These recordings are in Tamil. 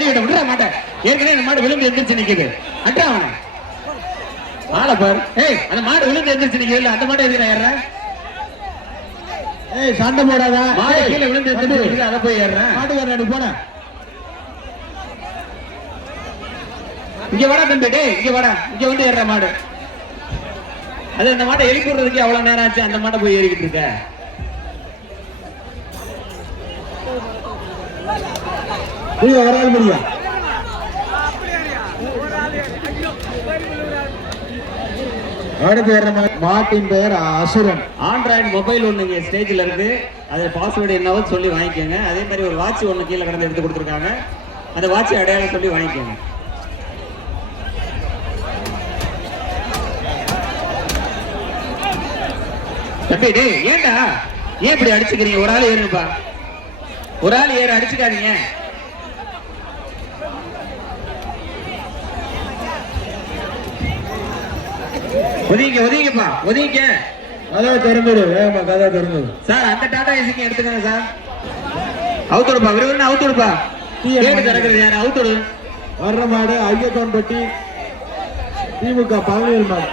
அடிக்கிட்ட விடுற மாட்டேன். ஏற்கனவே அந்த மாடு விழுந்து எந்திரிச்சு நிக்குது. அட்டா அவனை ஆளை பாரு. ஏய் அந்த மாடு விழுந்து எந்திரிச்சு நிக்குது இல்ல, அந்த மாடு எதுக்கு ஏற? ஏய் சண்டை போடாதா, மாடு கீழே விழுந்து எந்திரிச்சு நிக்குது, அதை போய் ஏறுறேன். மாட்டுக்காரன் போன இங்க வாடா தம்பி, டேய் இங்க வாடா, இங்க வந்து ஏறுற மாடு. அது அந்த மாட்டை எழுப்பி விடுறதுக்கு அவ்வளவு நேரம் ஆச்சு, அந்த மாட்டை போய் ஏறிக்கிட்டு இருக்க. வராது முடியா அடுத்து வர்ற மாட்டின் பெயர் அசுரன். ஆண்ட்ராய்டு மொபைல் ஒண்ணு ஸ்டேஜ்ல இருக்கு, அது பாஸ்வேர்டு என்னவோ சொல்லி வாங்கிக்கோங்க. அதே மாதிரி ஒரு வாட்ச் ஒண்ணு கீழே கடந்து எடுத்து கொடுத்துருக்காங்க, அந்த வாட்ச் அடையாளம் சொல்லி வாங்கிக்கோங்க. தம்பி டேய் ஏண்டா ஏன் இப்படி அடிச்சுக்கிறீங்க? ஒரு ஆள் ஏறுப்பா, ஒரு ஆள் ஏறு, அடிச்சுக்காதீங்க. ஒதுங்க ஒதுங்கப்பா, ஒதுங்க. கதவை திறந்துடு, வேகமா கதவை திறந்துடு. சார் அந்த டாடா ஏசிக்கு எடுத்துக்கங்க சார். அவுத்துடுப்பா, விரும்புனா அவுத்துடுப்பா. கேட்டு திறக்கிறது யாரு? அவுத்துடு. வர்ற மாடு ஐயக்கோன்பட்டி திமுக பழனியல் மாடு.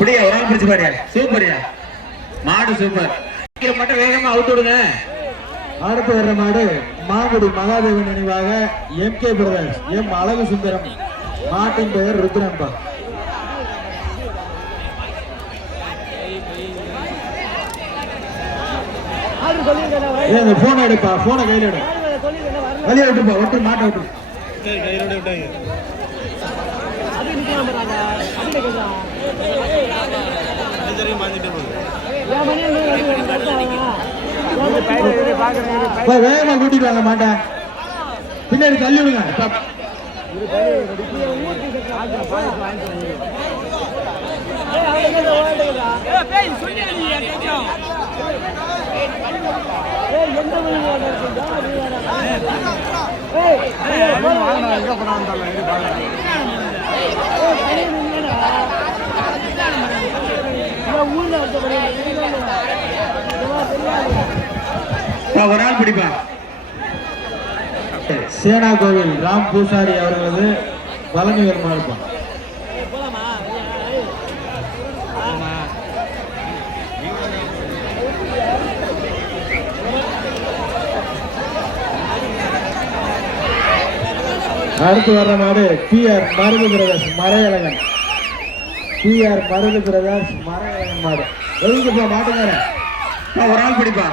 புடியா, ஒரு ஆள் பிடிச்சு பாரியா, சூப்பரியா மாடு, சூப்பர். மட்டும் வேகமா அவுத்துடுங்க. அடுத்து வர்ற மாடு மாங்குடி மகாதேவன் நினைவாக எம் கே பிரதர்ஸ் எம் அழகு சுந்தரம். மாட்டின் பெயர் ருத்ரன்பா. போன் எடுப்பா, போனை கையில எடு, வெளியே விட்டுப்பா, விட்டு மாட்டை விட்டு வேகமா கூட்டிட்டு வாங்க மாட்டேன், பின்னாடி தள்ளி விடுங்க. ஒரு ஆள் பிடிப்பா. சேனா கோவில் ராம் பூசாரி அவர்களது பழனிவர் மாடுப்பான். அடுத்து வர்ற மாடு PR Marudhu brothers Maraiyazhagan. PR Marudhu brothers Maraiyazhagan மாடு. ஒதுங்கப்பா மாட்டுக்கார, ஒரு ஆள் பிடிப்பா.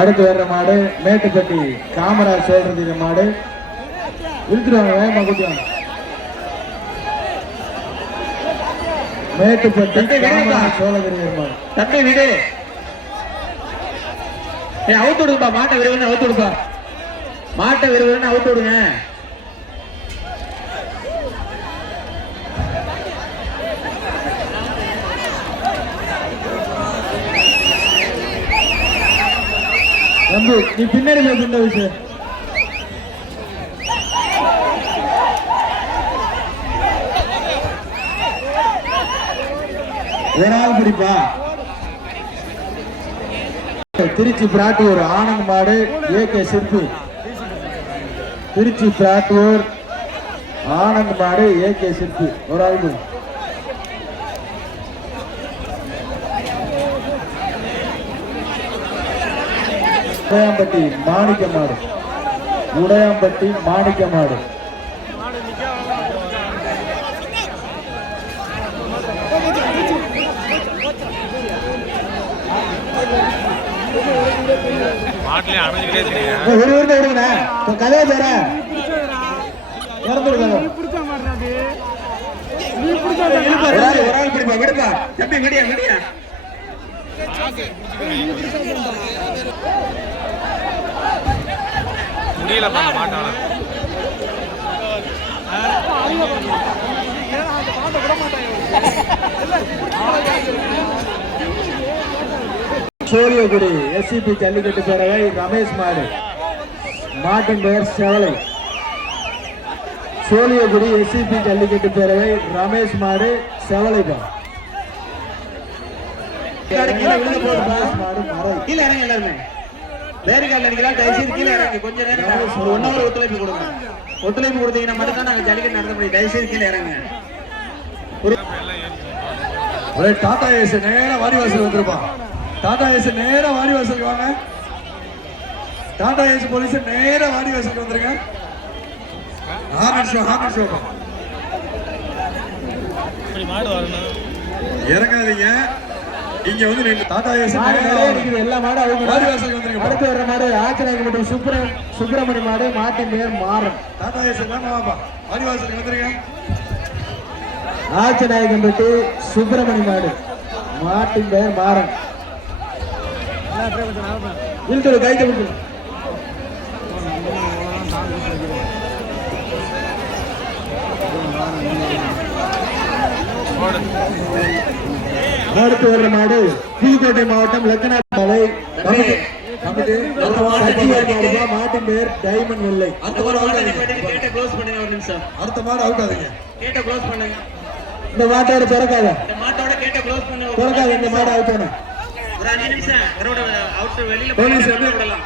அடுத்து வர்ற மாடு மேட்டுப்பட்டி காமராஜ் சொல்றது மாடு. இழுத்துருவாங்க, வேகமா கூட்டிவாங்க. மேட்டுப்பட்டி காமராஜ் சோழகிரி மாடு. தம்பி விடு, அவுத்து விடுப்பா, மாட்டை விரும்புன்னு அவுத்து விடுப்பா, மாட்டை விரும்புன்னு அவுத்து விடுங்க. தம்பி நீ பின்னாடி இந்த விஷயம் ஒரு ஆள் பிடிப்பா. திருச்சி பிராட்டூர் ஆனந்த் மாடு AK சிற்பி. திருச்சி பிராட்டூர் ஆனந்த் மாடு AK சிற்பி. ஒரு ஆள் பிடி. உடையாம்பட்டி மாணிக்க மாடு. உடையாம்பட்டி மாணிக்க மாடு. ஒரு வருடம் விடுங்கண்ணா, கதையை தர ஒரு ஆள் பிடிப்பா, விடுப்பா தம்பி, விடியா விடியா. முடியலப்பா மாட்டான. சோழியகுடி SCP ஜல்லிக்கட்டு பேரவை ரமேஷ் மாடு. மாட்டின் பெயர் செவலை. சோழியகுடி எஸ்சிபி ஜல்லிக்கட்டு பேரவை ரமேஷ் மாடு செவலைப்பா. கீழே விழுந்து போடுப்பா. ரமேஷ் மாடு மறை. கீழே இறங்க எல்லாருமே. வேறு காலில் அடிக்கலாம். தயவுசெய்து கீழே இறங்கி கொஞ்ச நேரம் ஒரு 1 hour ஒத்துழைப்பு கொடுங்க. ஒத்துழைப்பு கொடுத்தீங்கன்னா மட்டும் தான் நாங்கள் ஜல்லிக்கட்டு நடத்த முடியும். தயவுசெய்து கீழே இறங்க. ஒரே டாடா ஏஸ் நேரா வாடிவாசல் வந்துருப்பான். டாடா ஏஸ் நேரா வாடிவாசலுக்கு வாங்க. டாடா ஏஸ் போலீஸ் நேரா வாடிவாசலுக்கு வந்துருங்க. ஹார்ன் ஷோ இறங்காதீங்க. இங்க வந்து ரெண்டு டாடா ஏஸ் எல்லா மாடு அவங்க வாடிவாசலுக்கு வந்துருங்க. அடுத்து வர்ற மாடு ஆச்சநாயகம்பட்டி சுப்பிரமணிய மாடு மாட்டின் பேர் மாறன். டாடா ஏஸ் எல்லாம் வாடிவாசலுக்கு வந்துருங்க. ஆச்சநாயகம்பட்டி சுப்பிரமணிய மாடு மாட்டின் பெயர் மாறன். இழுத்து கைட்டு கொடுத்து அடுத்து வர்ற மாடு புதுக்கோட்டை மாவட்டம் லக்கனாபாளை மாட்டின் பெயர் டைமண்ட் வெள்ளை. அடுத்த மாடு அவுட் ஆகுங்க. கேட்ட க்ளோஸ் பண்ணுங்க. இந்த மாட்டோட பிறக்காத இந்த மாட்டோட கேட்ட க்ளோஸ் பண்ணு. பிறக்காத இந்த மாடு அவுட் ஆன ஒரு 5 நிமிஷம் அவரோட அவுட் வெளியில போலீஸ் விடலாம்.